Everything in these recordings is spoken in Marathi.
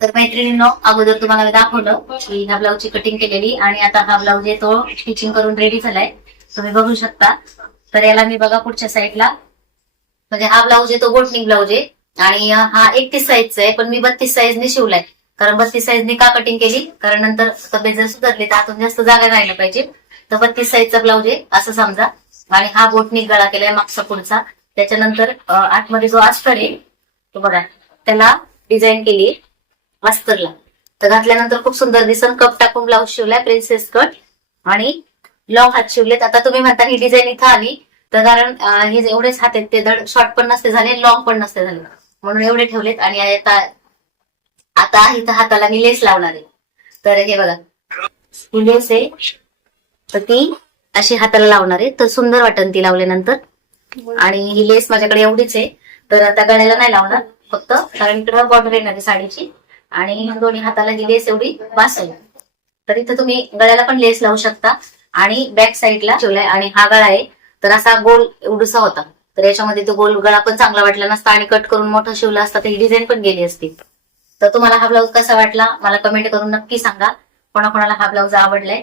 तर मैत्रिणींनो अगोदर तुम्हाला मी दाखवलं की ह्या ब्लाऊजची कटिंग केलेली आणि आता हा ब्लाऊज आहे तो स्टिचिंग करून रेडी झालाय. तुम्ही बघू शकता. तर याला मी बघा पुढच्या साईडला म्हणजे हा ब्लाऊज आहे तो बोटनिंग ब्लाऊज आहे. आणि हा एकतीस साईजचा आहे पण मी बत्तीस साईजने शिवलाय. कारण बत्तीस साईजने का कटिंग केली? कारण नंतर तब्येत जर सुधारली तर आतून जास्त जागा राहिला पाहिजे. तर बत्तीस साईजचा ब्लाऊज आहे असं समजा. आणि हा बोटनिक गळा केलाय मागचा पुढचा. त्याच्यानंतर अं, आतमध्ये जो अस्तर आहे तो बघा. त्याला डिझाईन केली आहे. अस्तरला तर घातल्यानंतर खूप सुंदर दिसन कप टाकून ब्लाऊज शिवलाय प्रिन्सेस कट आणि लॉंग हात शिवलेत. आता तुम्ही म्हणता ही डिझाईन इथं आली. तर कारण हे एवढेच हात आहेत ते धड शॉर्ट पण नसते झाले लॉंग पण नसते झाले. म्हणून एवढे ठेवलेत. आणि आता आता इथं हाताला मी लेस लावणार आहे. तर हे बघा. ही लेस आहे. तर ती अशी हाताला लावणार आहे. तर सुंदर वाटेल ती लावल्यानंतर. आणि ही लेस माझ्याकडे एवढीच आहे. तर आता गळ्याला नाही लावणार फक्त. कारण इकडं बॉर्डर येणार आहे साडीची. आणि दोन्ही हाताला ही लेस एवढी बास आहे तर इथं तुम्ही गळ्याला पण लेस लावू शकता आणि बॅक साईडला ठेवलाय आणि हा गळा आहे तर असा गोल एवढूसा होता. तर याच्यामध्ये तो गोल गळा पण चांगला वाटला नसता आणि कट करून मोठं शिवला असता तर ही डिझाईन पण गेली असती. तर तुम्हाला हा ब्लाऊज कसा वाटला? मला कमेंट करून नक्की सांगा. कोणाकोणाला हा ब्लाऊज आवडलाय?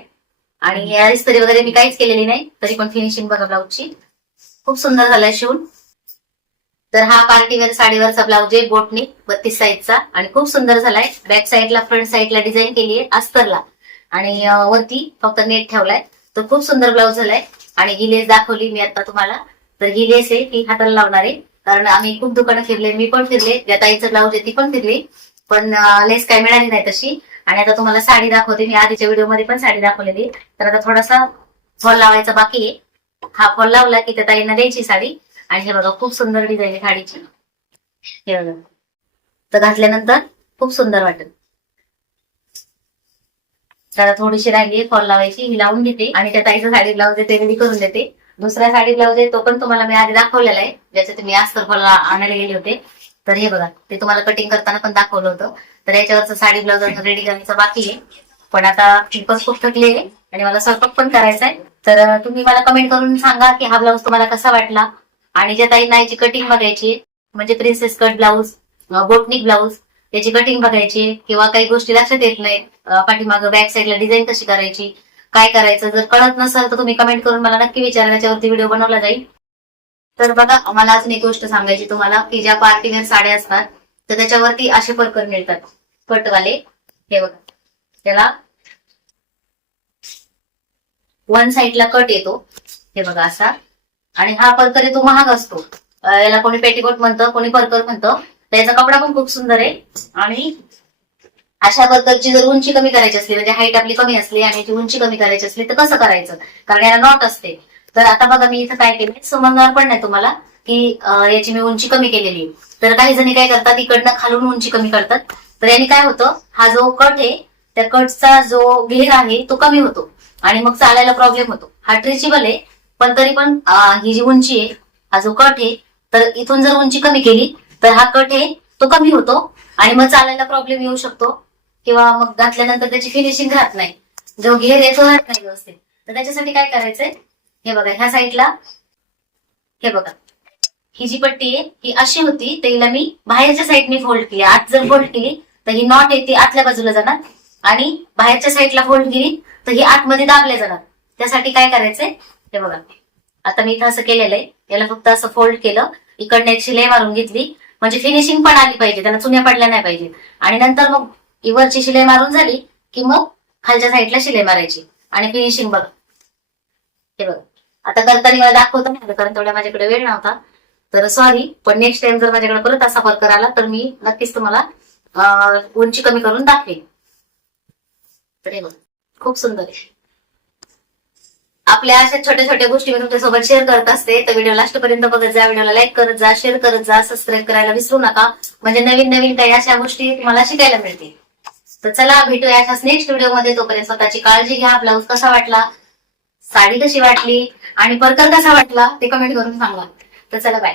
आणि या इस्त्री वगैरे मी काहीच केलेली नाही तरी पण फिनिशिंग बघा ब्लाऊजची खूप सुंदर झालाय शिवून. तर हा पार्टीवेअर साडीवरचा ब्लाऊज आहे बोटनी बत्तीस साईजचा आणि खूप सुंदर झालाय. बॅक साईडला फ्रंट साईडला डिझाईन केली आहे अस्तरला आणि वरती फक्त नेट ठेवलाय. तर खूप सुंदर ब्लाऊज झालाय. आणि ही लेस दाखवली मी आता तुम्हाला. तर ही लेस आहे ती हाताला लावणार आहे. कारण आम्ही खूप दुकानं फिरले मी पण फिरले ज्या ताईचं ब्लाऊज आहे ती पण फिरली. पण लेस काय मिळाली नाही तशी. आणि आता तुम्हाला साडी दाखवते. मी आधीच्या व्हिडिओमध्ये पण साडी दाखवलेली तर आता थोडासा फॉल लावायचा बाकी आहे. हा फॉल लावला की त्या ताईंना द्यायची साडी. आणि हे बघा खूप सुंदर डिझाईन आहे साडीची. हे बघा. तर घातल्यानंतर खूप सुंदर वाटेल. त्याला थोडीशी राहिली फॉल लावायची ही लावून घेते. आणि त्या ताईचा साडी ब्लाऊज आहे ते रेडी करून देते. दुसरा साडी ब्लाऊज आहे तो पण तुम्हाला मी आधी दाखवलेला आहे. ज्याचं तुम्ही अस्तर फॉल आणायला गेले होते. तर हे बघा ते तुम्हाला कटिंग करताना पण दाखवलं होतं. तर याच्यावरचं साडी ब्लाऊज रेडी करायचं बाकी आहे. पण आता मी खूप थकले आणि मला स्वयंपाक पण करायचा आहे. तर तुम्ही मला कमेंट करून सांगा की हा ब्लाऊज तुम्हाला कसा वाटला? आणि ज्या ताईंना याची कटिंग बघायची म्हणजे princess cut blouse boat neck blouse त्याची कटिंग बघायची किंवा काही गोष्टी लक्षात येत नाहीत पाठीमागं बॅक साईडला डिझाईन कशी करायची काय करायचं जर कळत नसेल तर तुम्ही कमेंट करून मला नक्की विचारण्याच्यावरती व्हिडिओ बनवला जाईल. तर बघा मला अजून एक गोष्ट सांगायची तुम्हाला की ज्या पार्टीवेअर साड्या असतात तर त्याच्यावरती असे परकर मिळतात. कटवाले हे बघा. त्याला वन साईडला कट येतो. हे बघा असा. आणि हा परकर तो महाग असतो. याला कोणी पेटीकोट म्हणतं कोणी परकर म्हणतं. त्याचा कपडा पण खूप सुंदर आहे. आणि अशा परकरची जर उंची कमी करायची असली म्हणजे हाईट आपली कमी असली आणि याची उंची कमी करायची असली तर कसं करायचं? कारण याला नॉट असते. तर आता बघा मी इथं काय केले समजणार पण नाही तुम्हाला की याची मी उंची कमी केलेली तर काही जणी काय करतात इकडनं खालून उंची कमी करतात. तर याने काय होतं? हा जो कट आहे त्या कटचा जो घेर आहे तो कमी होतो. आणि मग चालायला प्रॉब्लेम होतो. हा ट्रेचिबल आहे. पण तरी पण ही जी उंची आहे हा जो कट आहे तर इथून जर उंची कमी केली तर हा कट आहे तो कमी होतो. आणि मग चालायला प्रॉब्लेम येऊ शकतो. किंवा मग घातल्यानंतर त्याची फिनिशिंग राहत नाही. जो घेर आहे तो राहत नाही व्यवस्थित. तर त्याच्यासाठी काय करायचंय? हे बघा ह्या साईडला हे बघा. ही जी पट्टी आहे ही अशी होती तर हिला मी बाहेरच्या साईडने फोल्ड केली. आत जर फोल्ड केली तर ही नॉट आहे ती आतल्या बाजूला जाणार. आणि बाहेरच्या साईडला फोल्ड केली तर ही आतमध्ये दाबल्या जाणार. त्यासाठी काय करायचंय? हे बघा. आता मी इथं असं केलेलं आहे. याला फक्त असं फोल्ड केलं. इकडनं एक शिलाई मारून घेतली. म्हणजे फिनिशिंग पण आली पाहिजे. त्याला चुन्या पडल्या नाही पाहिजे. आणि नंतर मग इवरची शिलाई मारून झाली की मग खालच्या साईडला शिलाई मारायची. आणि फिनिशिंग बघा. हे बघा. आता करताना मला दाखवतो नाही कारण तेवढ्या माझ्याकडे वेळ नव्हता. तर सॉरी पण नेक्स्ट टाइम जर माझ्याकडे परत असा फरक आला तर मी नक्कीच तुम्हाला उंची कमी करून दाखवेन. तर हे बघ. खूप सुंदर आहे. आपल्या अशा छोट्या छोट्या गोष्टी मी तुमच्यासोबत शेअर करत असते. तर व्हिडिओ लास्ट पर्यंत बघत जा व्हिडिओला लाईक करत जा शेअर करत जा सबस्क्राईब करायला विसरू नका. म्हणजे नवीन नवीन काही अशा गोष्टी तुम्हाला शिकायला मिळतील. तर चला भेटूया अशाच नेक्स्ट व्हिडिओमध्ये तोपर्यंत स्वतःची काळजी घ्या. ब्लाऊज कसा वाटला? साडी कशी वाटली? आणि परकर कसा वाटला? ते कमेंट करून सांगा. तर चला बाय